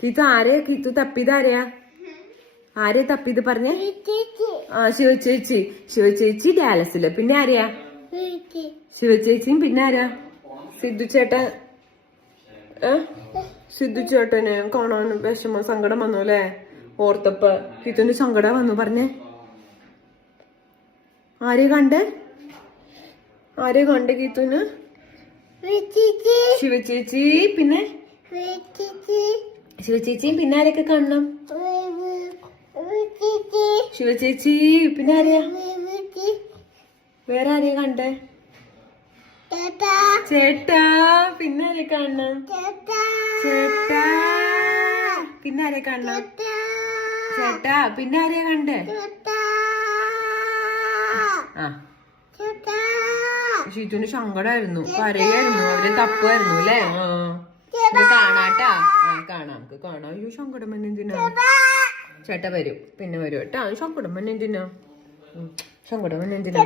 കിത്തു ആരെയാ കിത്തു തപ്പിതാരെയാ? ആരെയാ തപ്പിത് പറഞ്ഞേ? ശിവചേച്ചി. ശിവചേച്ചി ഡാലസില്. പിന്നെ ആരെയാ? ശിവചേച്ചിയും. പിന്നെ ആരാ? സിദ്ധു ചേട്ടൻ. സിദ്ധു ചേട്ടന് കാണാൻ വിഷമം സങ്കടം വന്നു അല്ലേ? ഓർത്തപ്പ കിത്തുന് സങ്കടം വന്നു പറഞ്ഞേ. ആരെയാ കണ്ടേ? ആരെയാ കണ്ടേ കിത്തുന്? ശിവചേച്ചി. പിന്നെ ശിവചേച്ചിയും. പിന്നെ ആരെയൊക്കെ കാണണം? ശിവചേച്ചി. പിന്നെ ആരെയാ? വേറെ ആരെയാ കണ്ടേ? ചേട്ടാ. പിന്നെ ആരെയാ കാണണം? ചേട്ടാ. പിന്നെ ആരെയാ കാണണം? ചേട്ടാ. പിന്നെ ആരെയാ കണ്ടേ? ആ ഷീറ്റുന് സങ്കടമായിരുന്നു, കരയായിരുന്നു, അവര് തപ്പുമായിരുന്നു അല്ലേ? കാണാട്ടാ. കാണാം, നമുക്ക് കാണാം. അയ്യോ സങ്കടം തന്നെ എന്തിനാ? ചേട്ടാ വരും, പിന്നെ വരും കേട്ടാ. സങ്കടം തന്നെ എന്തിനാ? സങ്കടം തന്നെ എന്തിനാ?